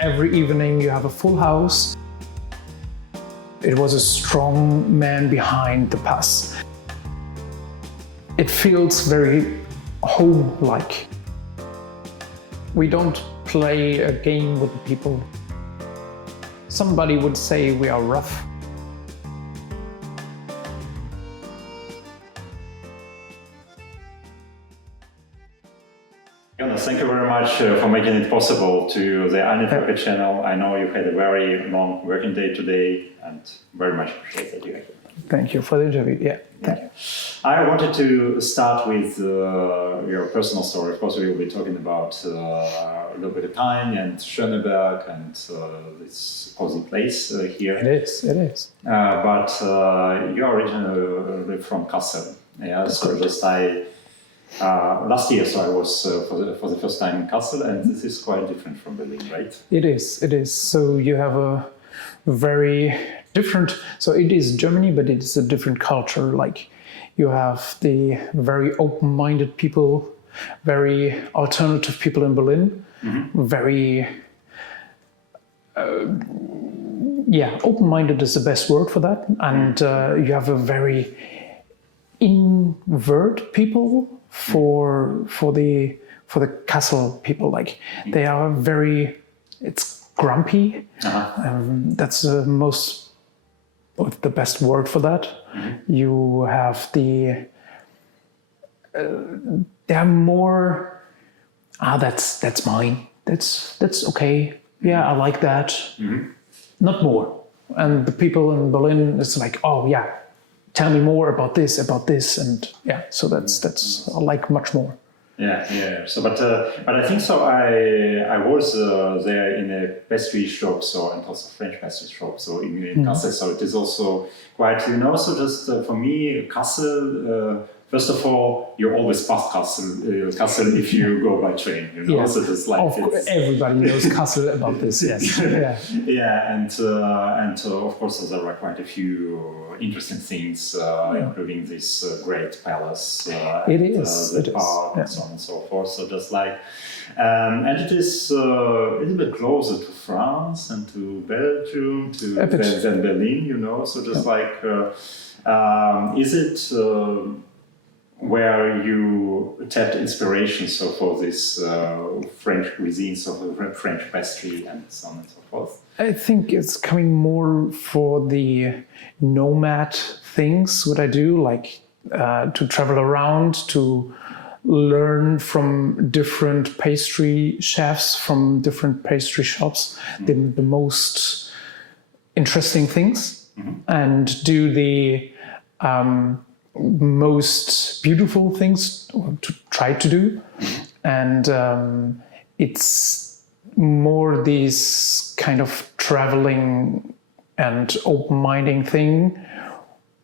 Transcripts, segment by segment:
every evening you have a full house. It was a strong man behind the pass. It feels very home-like. We don't play a game with the people. Somebody would say we are rough. Jonas, thank you very much for making it possible to the Intervyu channel. I know you had a very long working day today and very much appreciate that you had it. Thank you for the interview. Yeah, thank you. I wanted to start with your personal story. Of course, we will be talking about a little bit of time and Schöneberg and this cozy place here. It is. But you're originally from Kassel. Yeah, That's so correct. just last year, so I was for the first time in Kassel, and this is quite different from Berlin, right? It is. So you have a very different, so it is Germany, but it's a different culture. Like you have the very open-minded people, very alternative people in Berlin, very, open-minded is the best word for that. And you have a very invert people for the Kassel people. Like they are very, it's grumpy. That's the best word for that. You have they're more, that's mine. That's okay. Yeah, I like that. Not more. And the people in Berlin, it's like, oh yeah, tell me more about this, and yeah. So that's I like much more. Yeah. So, but I think so. I was there in a pastry shop, so and also French pastry shop. So in Kassel, so it is also quite. So just for me, Kassel. First of all, you always pass Kassel if you go by train. Yeah. So just like everybody knows Kassel about this. Yes. Yeah, and of course there are quite a few interesting things, including this great palace. The park and so on and so forth. So just like, and it is a little bit closer to France and to Belgium than Berlin. So just like, is it? Where you tapped inspiration for this French cuisine, so French pastry and so on and so forth? I think it's coming more for the nomad things, what I do, like to travel around, to learn from different pastry chefs, from different pastry shops, the most interesting things, and do the most beautiful things to try to do. And it's more this kind of traveling and open-minding thing,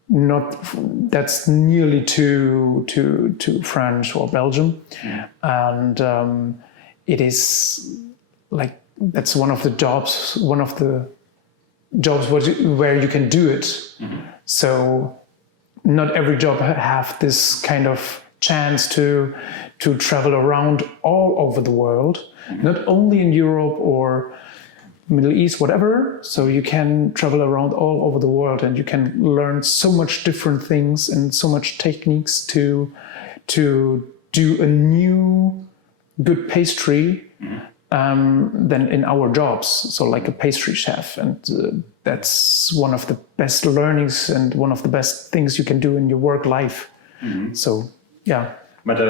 that's nearly to France or Belgium. And it is like, that's one of the jobs where you can do it. So not every job have this kind of chance to travel around all over the world, not only in Europe or Middle East, whatever. So you can travel around all over the world, and you can learn so much different things and so much techniques to do a new good pastry than in our jobs. So like a pastry chef, and that's one of the best learnings and one of the best things you can do in your work life. So yeah. But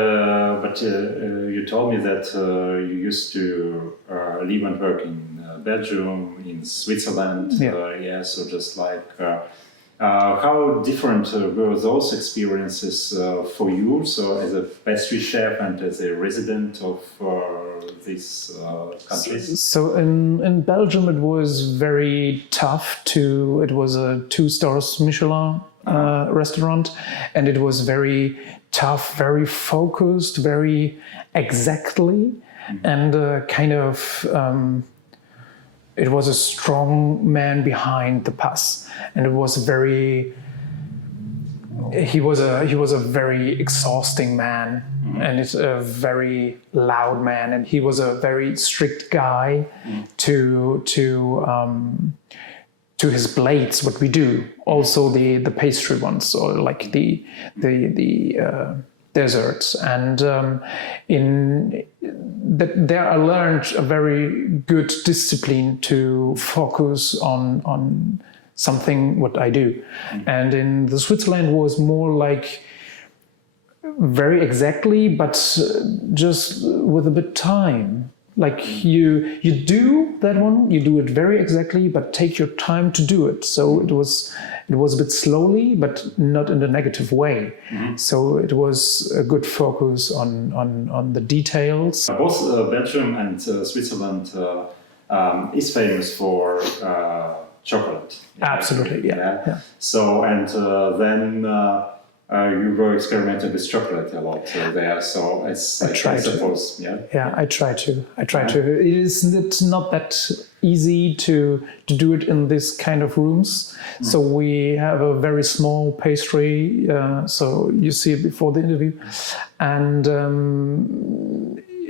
you told me that you used to live and work in Belgium, in Switzerland. So just like, how different were those experiences for you? So as a pastry chef and as a resident of these countries? So in Belgium it was very tough it was a 2-star Michelin restaurant, and it was very tough, very focused, very exactly, and kind of it was a strong man behind the pass, and it was very he was a very exhausting man, and it's a very loud man, and he was a very strict guy to his blades. What we do, also the pastry ones, or like the desserts, and in that there I learned a very good discipline to focus on something what I do. And in the Switzerland was more like very exactly, but just with a bit time. Like you do that one, you do it very exactly, but take your time to do it. So it was a bit slowly, but not in a negative way. So it was a good focus on the details. Both Belgium and Switzerland is famous for chocolate. Absolutely, yeah. So, and then you were experimenting with chocolate a lot there. So it's, I suppose, Yeah, I try to. It's not that easy to do it in this kind of rooms. So we have a very small pastry. So you see it before the interview, and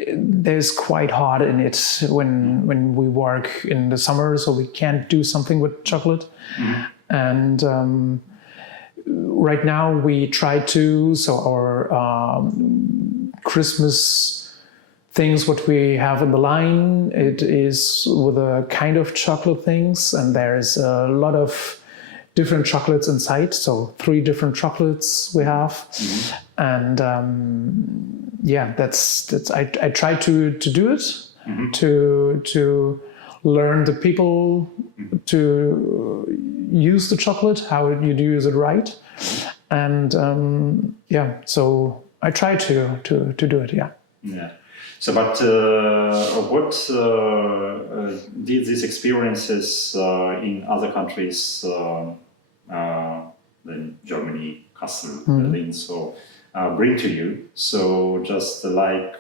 there's quite hard in it when we work in the summer, so we can't do something with chocolate. And right now we try to, so our Christmas things what we have in the line, it is with a kind of chocolate things, and there's a lot of different chocolates inside, so 3 different chocolates we have. And that's I try to do it, to learn the people to use the chocolate, how you do use it right. And so I try to do it. Yeah. So, but what did these experiences in other countries, than Germany, Kassel, Berlin, so bring to you? So, just like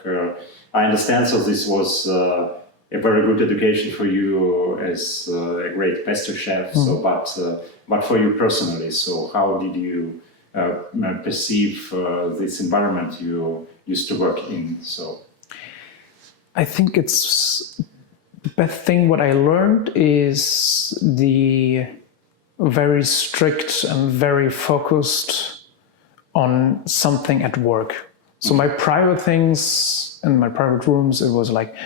I understand, so this was a very good education for you as a great pastry chef. So, but for you personally, so how did you perceive this environment you used to work in? So. I think it's the best thing what I learned is the very strict and very focused on something at work. So my private things in my private rooms, it was like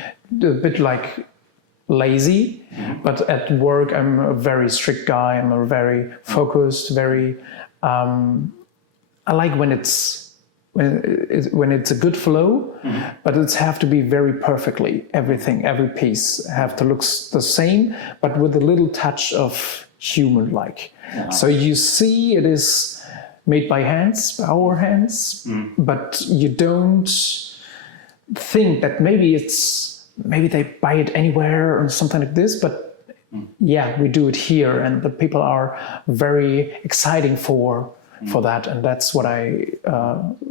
a bit like lazy, but at work I'm a very strict guy. I'm a very focused, very I like when it's a good flow, but it's have to be very perfectly. Everything, every piece have to look the same, but with a little touch of human-like. So you see it is made by hands, by our hands, but you don't think that maybe they buy it anywhere or something like this, but we do it here, and the people are very exciting for that, and that's what I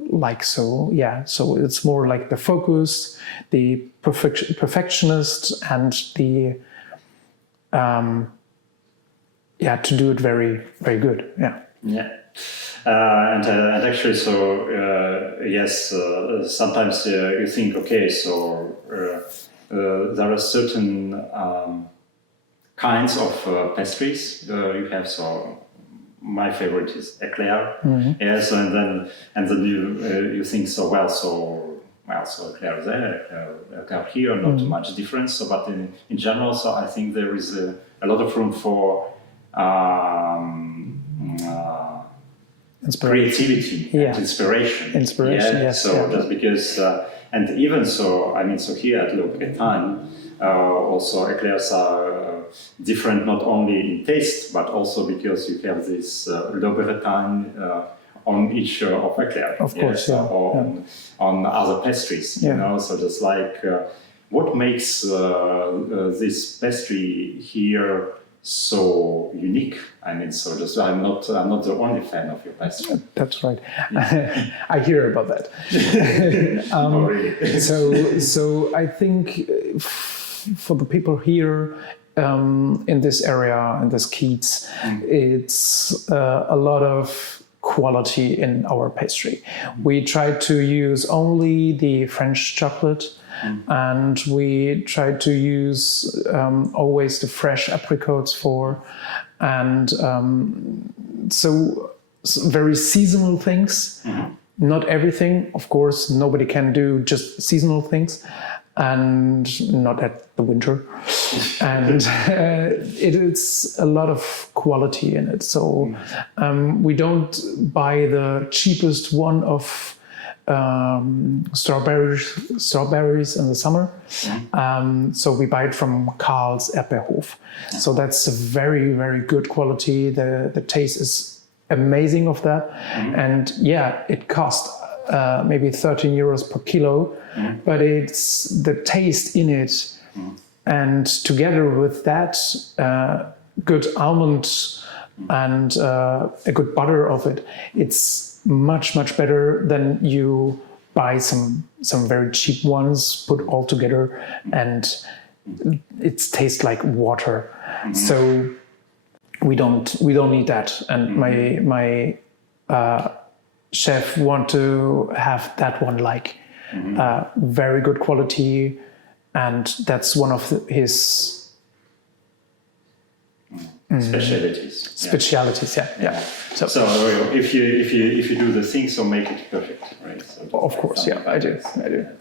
like. So so it's more like the focus, the perfectionist, and the to do it very, very good. And actually, so yes, sometimes you think, okay, so there are certain kinds of pastries you have. So my favorite is eclair. Yes, and then you think so eclair there, eclair here, not too much difference. So, but in general, so I think there is a lot of room for creativity and inspiration. Yes. So just because, and even so, I mean, so here at Le Breton, also eclairs are different not only in taste, but also because you have this Le Breton on each of eclair. Of course, or on other pastries, you know. So just like what makes this pastry here so unique? I mean, so just I'm not the only fan of your pastry. That's right. I hear about that. Really? So I think for the people here in this area, in this Kiez, it's a lot of quality in our pastry. We tried to use only the French chocolate, and we tried to use always the fresh apricots and so very seasonal things. Not everything, of course. Nobody can do just seasonal things, and not at the winter. And it is a lot of quality in it. So we don't buy the cheapest one of strawberries in the summer. So we buy it from Karl's Erdbeerhof. So that's a very, very good quality. The taste is amazing of that. And yeah, it cost maybe 13 euros per kilo, but it's the taste in it. And together with that, good almond and a good butter of it, it's much, much better than you buy some very cheap ones, put all together, and it tastes like water. So we don't need that. And my chef want to have that one, like very good quality, and that's one of his specialities. Yeah. So if you do the thing, so make it perfect, right? So of course, yeah, I do.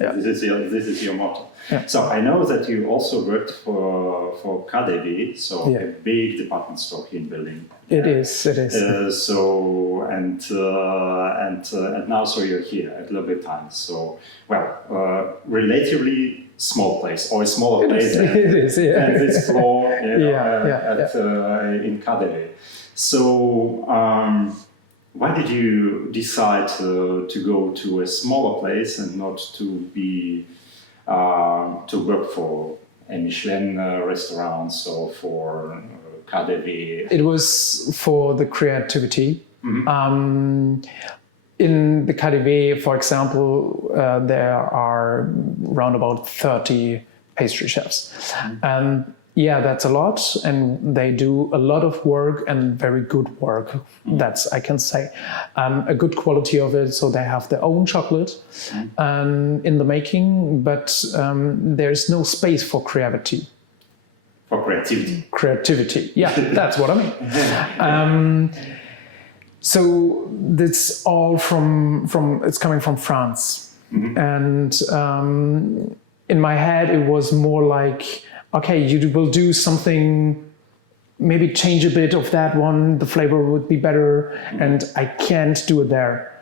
Yeah. This is your motto. Yeah. So I know that you also worked for KaDeWe, so a big department store here in Berlin. It is. So and now so you're here at Louboutin. So relatively small place, or a smaller place. It is. Yeah. And this floor in KaDeWe. So why did you decide to go to a smaller place and not to be to work for a Michelin restaurant, so for KaDeWe? It was for the creativity. In the KaDeWe, for example, there are around about 30 pastry chefs. And yeah, that's a lot, and they do a lot of work and very good work. That's, I can say, a good quality of it. So they have their own chocolate in the making, but there's no space for creativity. For creativity. Yeah, that's what I mean. So it's all it's coming from France. And in my head, it was more like, okay, you will do something, maybe change a bit of that one, the flavor would be better, and I can't do it there.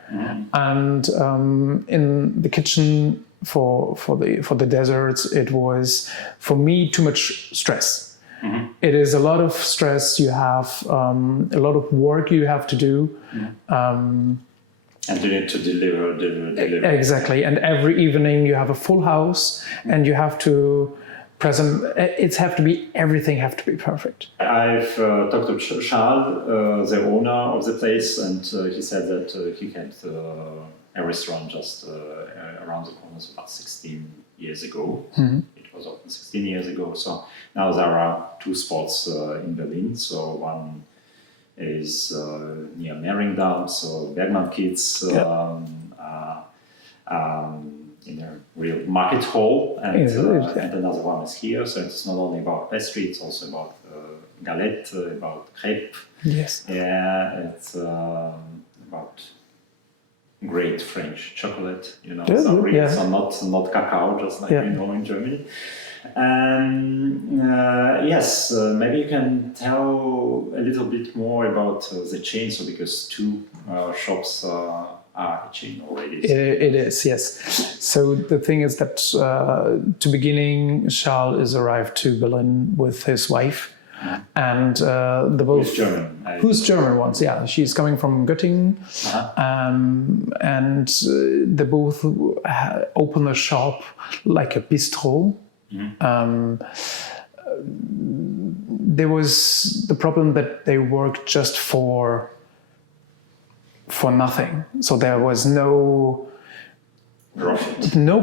And in the kitchen for the desserts, it was, for me, too much stress. It is a lot of stress. You have a lot of work you have to do. And you need to deliver. Exactly. And every evening you have a full house, and you have to present. Everything have to be perfect. I've talked to Charles, the owner of the place, and he said that he had a restaurant just around the corner about 16 years ago. It was open 16 years ago. So now there are two spots in Berlin. So one is near Mehringdamm, so Bergmann Kids, in a real market hall, and another one is here. So it's not only about pastry, it's also about galette, about crepe. Yes. Yeah, it's about great French chocolate, so not cacao, just like in Germany. Yes, maybe you can tell a little bit more about the chain, so because two shops are a chain already. It is, yes. So the thing is that to beginning, Charles is arrived to Berlin with his wife. And the both who's German ones, she's coming from Göttingen, and they both open a shop like a bistro. There was the problem that they worked just for nothing, so there was no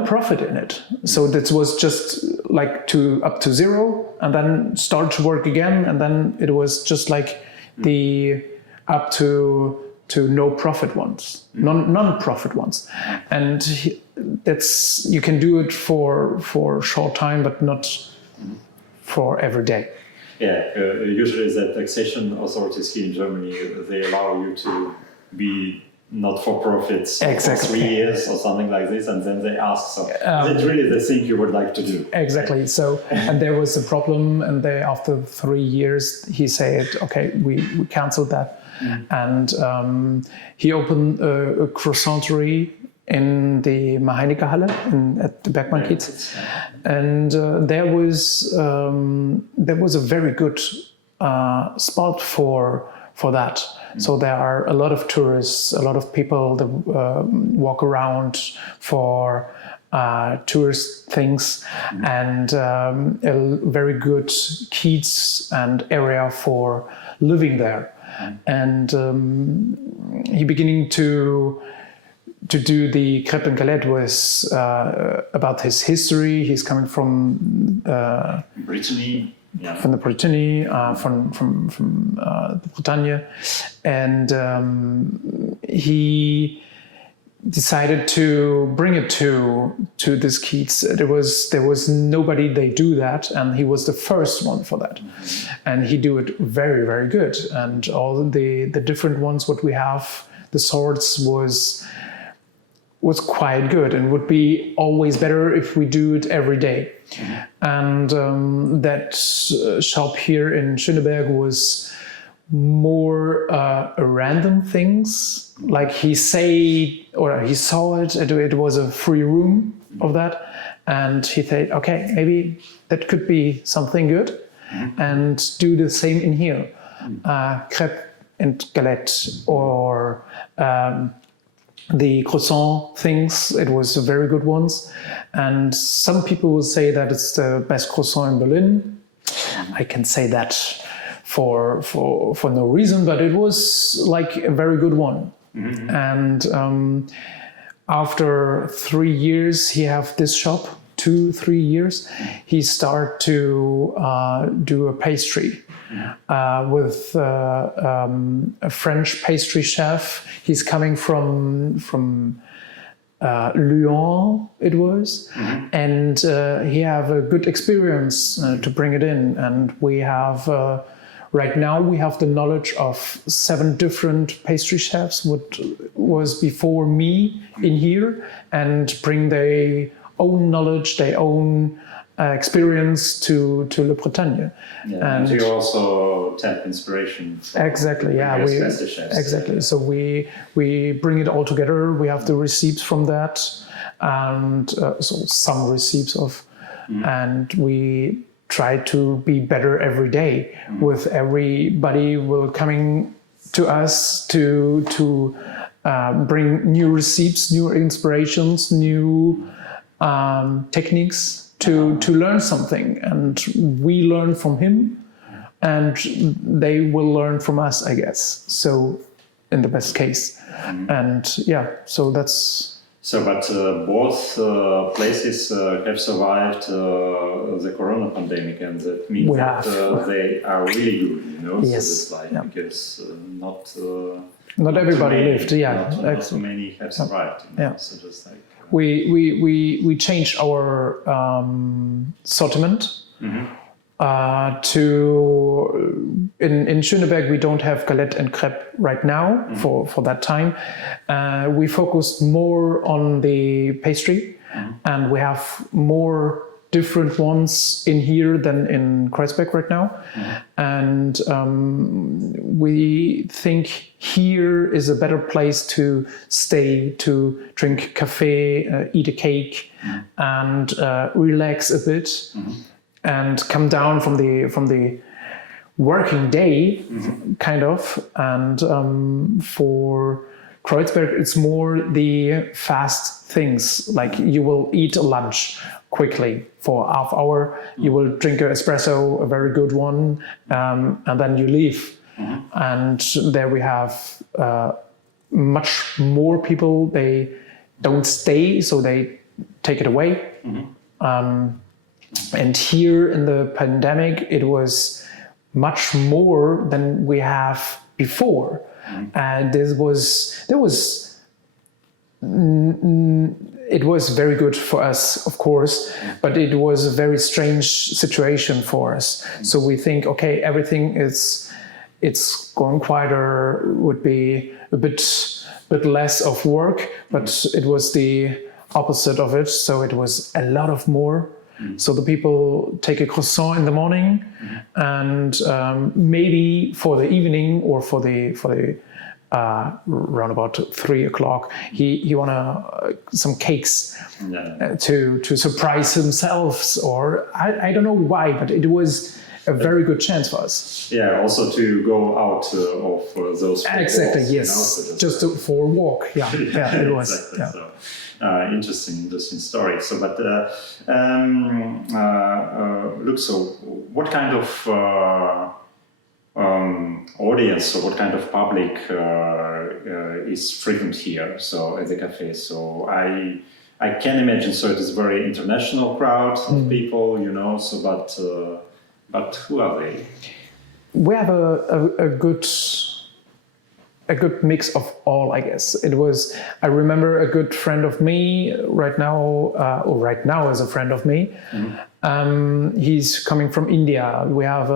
profit in it. So that was just like up to zero, and then start to work again, and then it was just like the up to to no profit ones, non-profit ones, and that's you can do it for a short time, but not for every day. Yeah, usually the taxation authorities here in Germany, they allow you to be not for profits for 3 years or something like this, and then they ask, so is it really the thing you would like to do? Exactly. So, and there was a problem, and they, after 3 years, he said, okay, we canceled that. And he opened a croissanterie in the Maheinecke-Halle at the Bergmann-Kiez. And there was a very good spot for that. So there are a lot of tourists, a lot of people that walk around for tourist things, and a very good Kiez and area for living there. And he beginning to do the crêpe and galette was about his history. He's coming from Brittany. Yeah. From the Brittany, from the Bretagne, and he decided to bring it to this Kiez. There was nobody they do that, and he was the first one for that, and he do it very, very good. And all the different ones what we have, the sorts was quite good, and would be always better if we do it every day. And that shop here in Schöneberg was more random things. Like he saw it. It was a free room of that, and he thought, okay, maybe that could be something good, and do the same in here, crêpe and galette, or the croissant things. It was very good ones, and some people will say that it's the best croissant in Berlin. I can say that for no reason, but it was like a very good one. And after 3 years, he have this shop. 2-3 years, he start to do a pastry. With a French pastry chef. He's coming from Lyon, it was, and he have a good experience to bring it in. And we have right now we have the knowledge of 7 different pastry chefs. What was before me in here, and bring their own knowledge, their own experience to Le Bretagne. Yeah, and you also tap inspiration from exactly, yeah, exactly. So we bring it all together. We have the receipts from that, and so some receipts of, and we try to be better every day. With everybody will coming to us to bring new receipts, new inspirations, new techniques. To learn something, and we learn from him, and they will learn from us, I guess. So, in the best case, and yeah, so that's. So, but both places have survived the Corona pandemic, and that means that they are really good, you know. Yes. So it's like because not everybody lived. Yeah, not too many have survived. You know? Yeah. So just like. We changed our sortiment to in Schöneberg we don't have galette and crêpe right now for that time. We focused more on the pastry, and we have more different ones in here than in Kreuzberg right now. And we think here is a better place to stay, to drink cafe, eat a cake, and relax a bit, and come down from the working day, kind of. And for Kreuzberg, it's more the fast things, like you will eat a lunch quickly for half hour, you will drink an espresso, a very good one, and then you leave. And there we have much more people. They don't stay, so they take it away. And here in the pandemic, it was much more than we have before. and it was very good for us, of course, but it was a very strange situation for us. So we think, okay, everything it's going quieter, would be a bit less of work, but it was the opposite of it. So it was a lot of more. So the people take a croissant in the morning, and maybe for the evening or for the around about 3 o'clock, he wanna some cakes to surprise himself, or I don't know why, but it was a very good chance for us. Yeah, also to go out of those. Exactly. Walks, Yes. Just for a walk. Yeah. Yeah. It was. Exactly. Yeah. So, interesting story. So, but look. So, what kind of audience or what kind of public is frequent here? So, at the cafe. So, I can imagine. So, it is very international crowd of people. So, but who are they? We have a good mix of all, I guess. I remember a good friend of me right now is a friend of me. He's coming from India. We have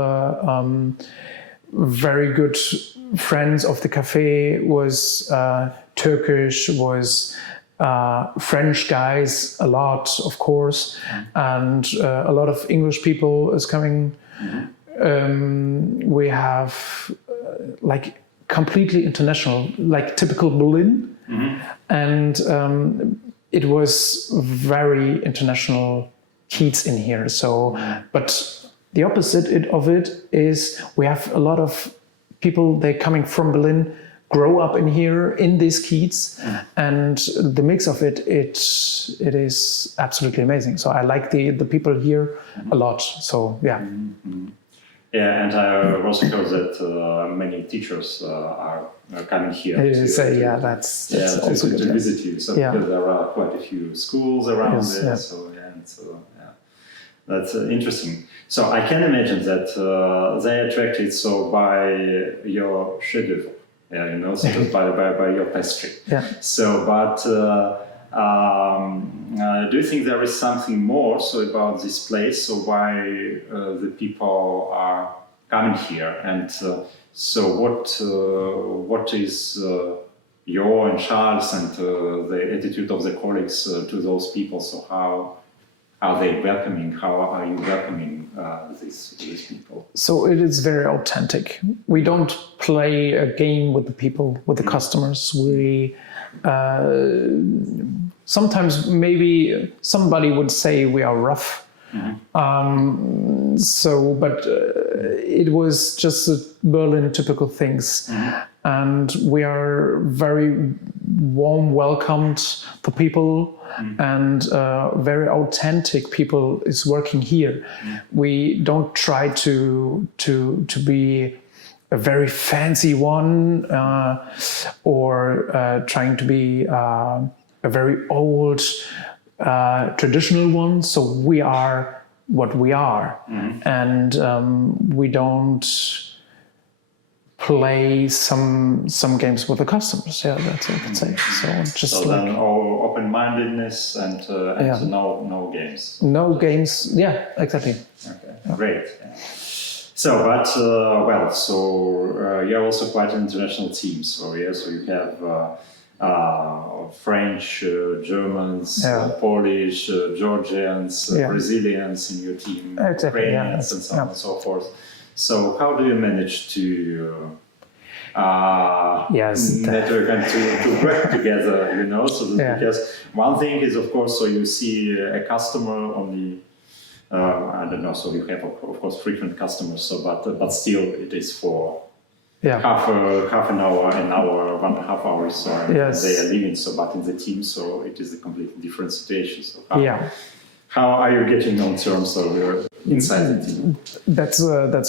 very good friends of the cafe, was Turkish, was French guys, a lot, of course, and a lot of English people is coming. We have like completely international, like typical Berlin, and it was very international kids in here. So, but the opposite of it is we have a lot of people, they're coming from Berlin, grow up in here in these kids, and the mix of it is absolutely amazing. So I like the people here a lot. So yeah. Yeah, and I also know that many teachers are coming here that's also good, to visit you. So because there are quite a few schools around there. So that's interesting. So I can imagine that they are attracted by your chef d'oeuvre. So just by your pastry. Yeah. So, but do you think there is something more about this place? So why the people are coming here? And so what is your and Charles and the attitude of the colleagues to those people? So how are they welcoming? How are you welcoming these people? So it is very authentic. We don't play a game with the people, with the customers. We sometimes maybe somebody would say we are rough. But it was just Berlin typical things. And we are very warm welcomed for people, and very authentic people is working here. We don't try to be a very fancy one or trying to be a very old traditional one. So we are what we are, and we don't play some games with the customers. Yeah, that's what I can say. So just then open-mindedness and no games. No games. Yeah, exactly. Okay, great. Yeah. So, but you're also quite an international team. So you have French, Germans, Polish, Georgians, Brazilians in your team, Ukrainians, and so on and so forth. So how do you manage to network and to work together? Because one thing is, of course, so you see a customer only. I don't know. So you have, of course, frequent customers. So, but still, it is for half an hour, 1.5 hours. So they are leaving. So, but in the team, so it is a completely different situation. So how are you getting on terms of inside the team? That's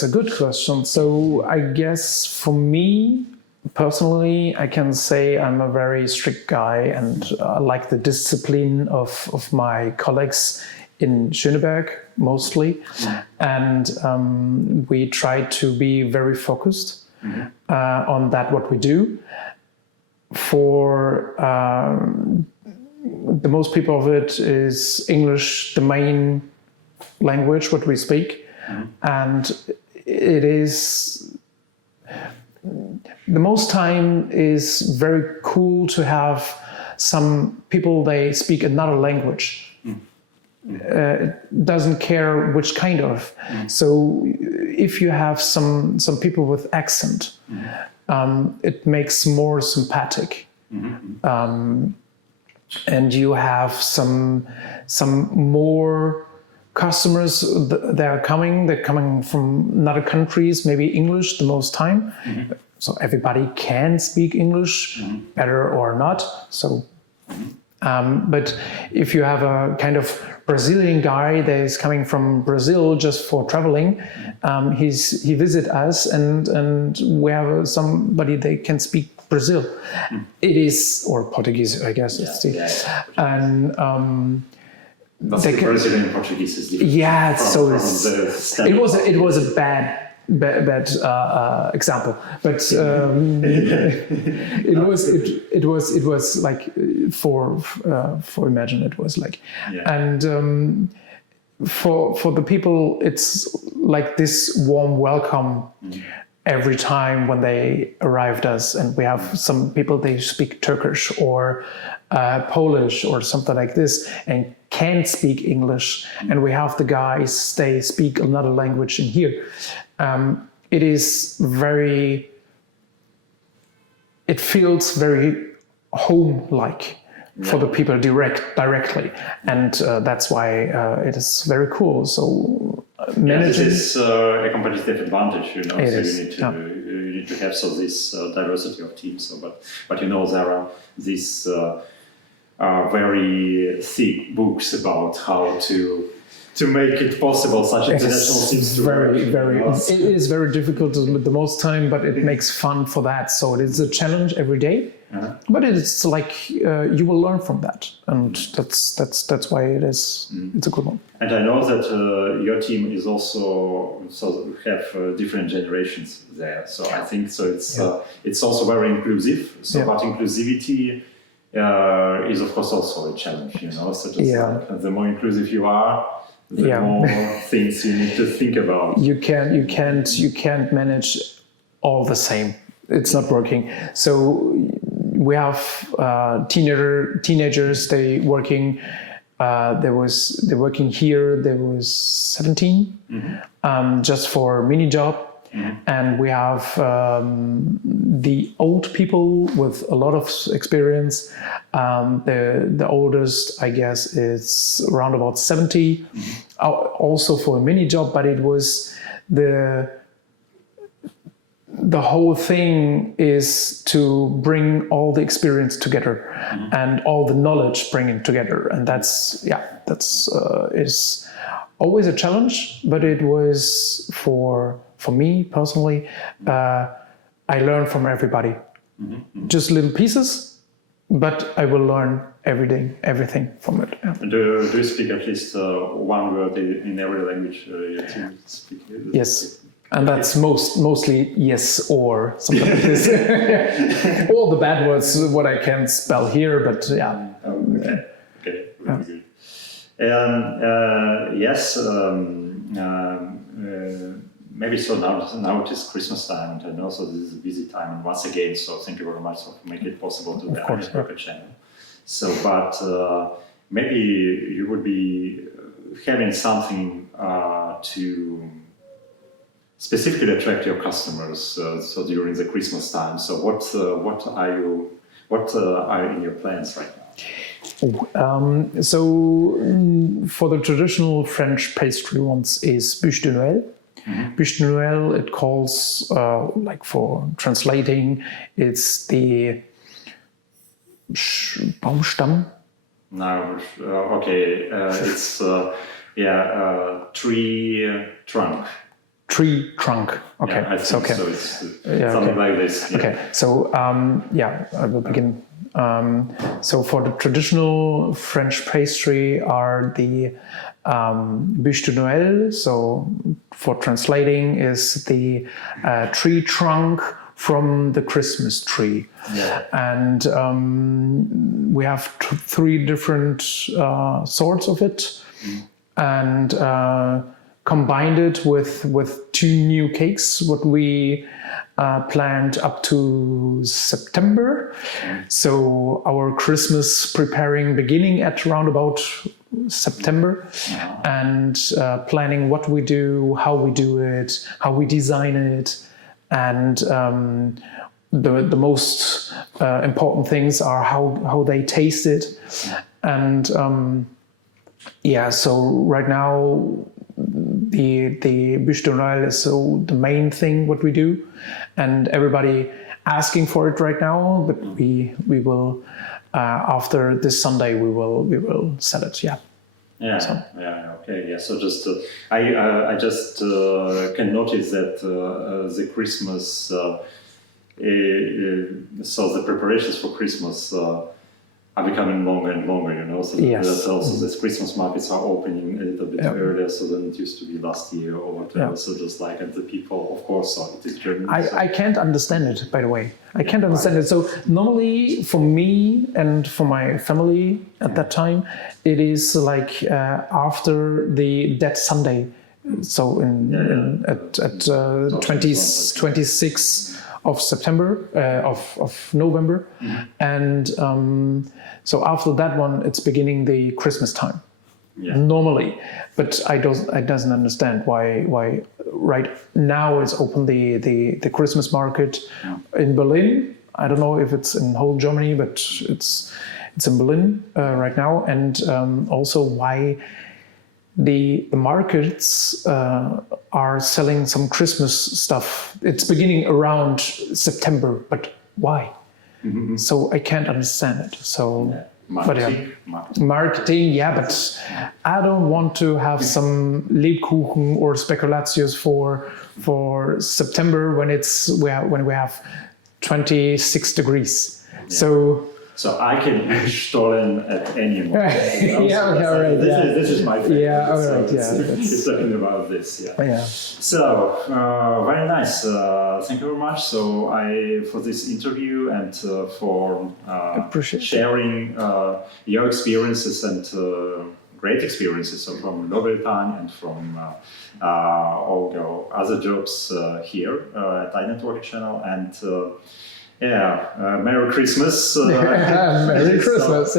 a good question. So I guess for me personally, I can say I'm a very strict guy, and I like the discipline of my colleagues in Schöneberg mostly, and we try to be very focused. on that what we do. For the most people of it is English, the main language what we speak, and it is the most time is very cool to have some people they speak another language. Doesn't care which kind of. So if you have some people with accent, it makes more sympathetic. And you have some more customers. They're coming from other countries, maybe English the most time. So everybody can speak English, better or not. So. But if you have a kind of Brazilian guy that is coming from Brazil just for traveling, he visit us and we have somebody that can speak Brazil. It is, or Portuguese, I guess. And that's the Brazilian Portuguese is different. Yeah, so it was a bad example, but it was like for Imagine it was like, and for the people it's like this warm welcome every time when they arrived us, and we have some people they speak Turkish or Polish or something like this and can't speak English, and we have the guys they speak another language in here. It is very, it feels very home-like for the people directly, and that's why it is very cool. So managing this is a competitive advantage, you know. It so is, you need to have this diversity of teams. So, but you know there are these very thick books about how to make it possible such international teams to work. It is very difficult the most time, but it makes fun for that. So it is a challenge every day, but it's like you will learn from that, and that's why it is. It's a good one. And I know that your team is also so have different generations there. So I think so. It's also very inclusive. So but inclusivity is of course also a challenge. You know, so just like, the more inclusive you are, the more things you need to think about. You can't manage all the same. It's not working. So we have teenagers. They working. They're working here. There was 17, just for mini job. And we have the old people with a lot of experience. The oldest, I guess, is around about 70, also for a mini job, but it was the whole thing is to bring all the experience together and all the knowledge bring it together. And that's is always a challenge, but it was for me personally, I learn from everybody, just little pieces, but I will learn everything from it. Yeah. Do you speak at least one word in every language you speak? Yes, and that's mostly yes or something like this. All the bad words, what I can spell here, but yeah. Okay, very good. And yes. Maybe so now it is Christmas time, and also this is a busy time. And once again, so thank you very much for making it possible to have a perfect channel. So, but maybe you would be having something to specifically attract your customers. So during the Christmas time. So what are in your plans right now? So for the traditional French pastry ones is bûche de Noël. Bûche de Noël, it calls, like for translating, it's the Baumstamm. No, okay, it's tree trunk. tree trunk. Okay, Yeah, I think okay. so. It's something like this. Yeah. Okay, so I will begin. So for the traditional French pastry are the bûche de Noël. So for translating is the tree trunk from the Christmas tree. Yeah. And we have three different sorts of it. And combined it with two new cakes, what we planned up to September. So our Christmas preparing beginning at around about September, and planning what we do, how we do it, how we design it, and the most important things are how they taste it. And so right now the bûche de Noël is so the main thing what we do, and everybody asking for it right now. But we will after this Sunday we will sell it. Yeah. Yeah. So. Yeah. Okay. Yeah. So just I just can notice that the Christmas so the preparations for Christmas are becoming longer and longer, you know. So that's also the Christmas markets are opening a little bit earlier, so than it used to be last year or whatever. So just like, and the people, of course, so it is German. I can't understand it, by the way. I can't understand it. So normally for me and for my family at that time, it is like after the Dead Sunday. So at 26 of September, of November. And so after that one, it's beginning the Christmas time. Yeah. Normally, but I doesn't understand why right now is open the Christmas market in Berlin. I don't know if it's in whole Germany, but it's in Berlin right now, and also why the markets are selling some Christmas stuff. It's beginning around September, but why? Mm-hmm. So I can't understand it. So. Yeah. Marketing, yeah, but I don't want to have some Lebkuchen or Spekulatius for September when we have 26 degrears. Yeah. So I can eat Stollen at any moment. This is my favorite. Yeah, all right. It's talking about this. Yeah. So very nice. Thank you very much. So for this interview and for sharing your experiences and great experiences from Loveltan and from all your other jobs here at iNetwork channel and. Merry Christmas. Merry Christmas,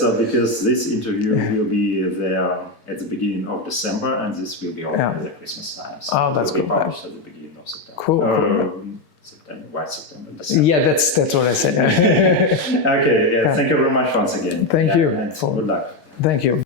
So because this interview will be there at the beginning of December, and this will be over the Christmas time. So that's cool. Published at the beginning of September. Cool. September, December. Yeah, that's what I said. Okay. Thank you very much once again. Thank you. And good luck. Thank you.